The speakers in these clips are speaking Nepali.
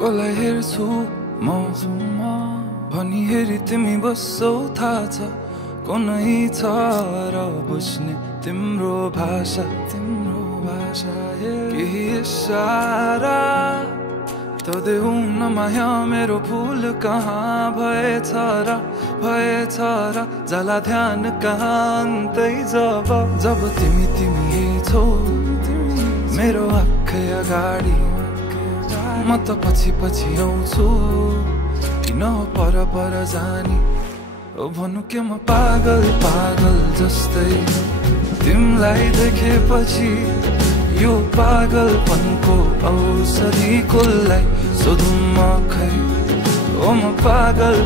कसलाई हेर्छु म भनी हेरी तिमी बस्छौ थाहा छ कुनै छ र बुझ्ने तिम्रो भाषा केही इशारा त देऊ न माया मेरो भूल कहाँ भएछ र जाला ध्यान कहाँ अन्तै जब तिमी छौ मेरो आँखै अगाडि म त पछि आउँछु किन पर जानी ओ भन्नु के म पागल जस्तै तिमीलाई देखेपछि यो पागलपनको औषधि कसलाई सोधौँ म खै ओ म पागल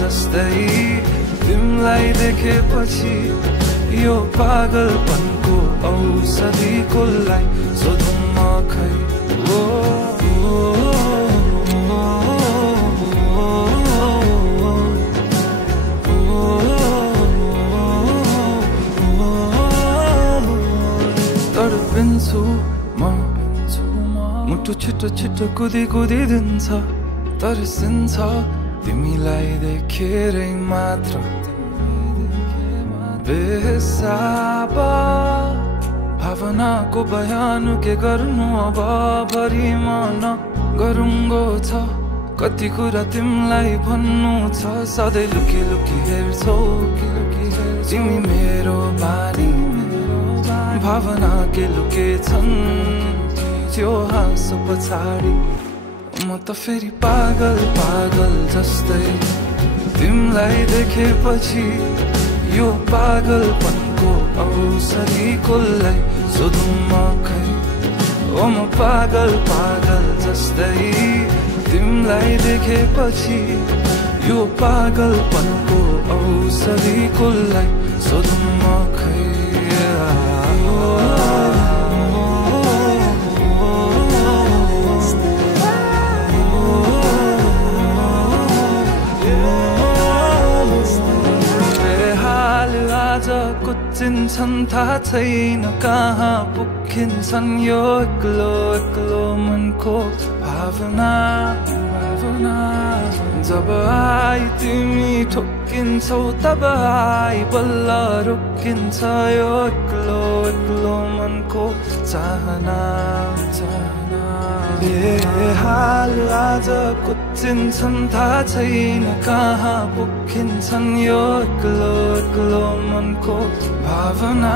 जस्तै तिमीलाई देखेपछि यो पागलपनको औषधि कसलाई सोधौँ म खै ओ तडपिन्छु म मुटु छिटो कुदी दिन्छ तर्सिन्छ तिमीलाई देखेरै मात्र बेहिसाब भावनाको बयान के गर्नु अब भरि मन गरुङ्गो छ कति कुरा तिमीलाई भन्नु छ सधैँ लुकी हेर्छौ तिमी मेरो बानी भावना के लुके छन् त्यो हाँसो पछाडि म त फेरि पागल जस्तै तिमीलाई देखेपछि यो पागलपनको औषधि कसलाई सोधौँ म खै ओ म पागल जस्तै तिमीलाई देखेपछि यो पागलपनको औषधि कसलाई सोधौँ म खै कुचिन्छन् थाहा छैन कहाँ पुगिन्छन् यो एक्लो मनको भावना जब आई तिमी ठोकिन्छौ तब आई बल्ल रोकिन्छ यो एक्लो मनको चाहना बेहाल आज कुचिन्छन् थाहा छैन कहाँ पुगिन्छन् यो एक्लो मनको भावना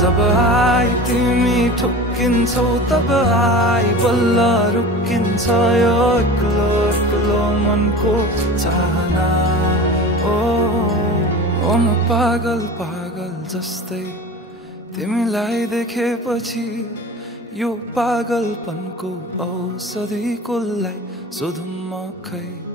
जब आई तिमी ठोकिन्छौ तब आई बल्ल रोकिन्छ यो एक्लो मनको चाहना ओ म पागल जस्तै तिमीलाई देखेपछि यो पागलपनको औषधि कसलाई सोधौँ म खै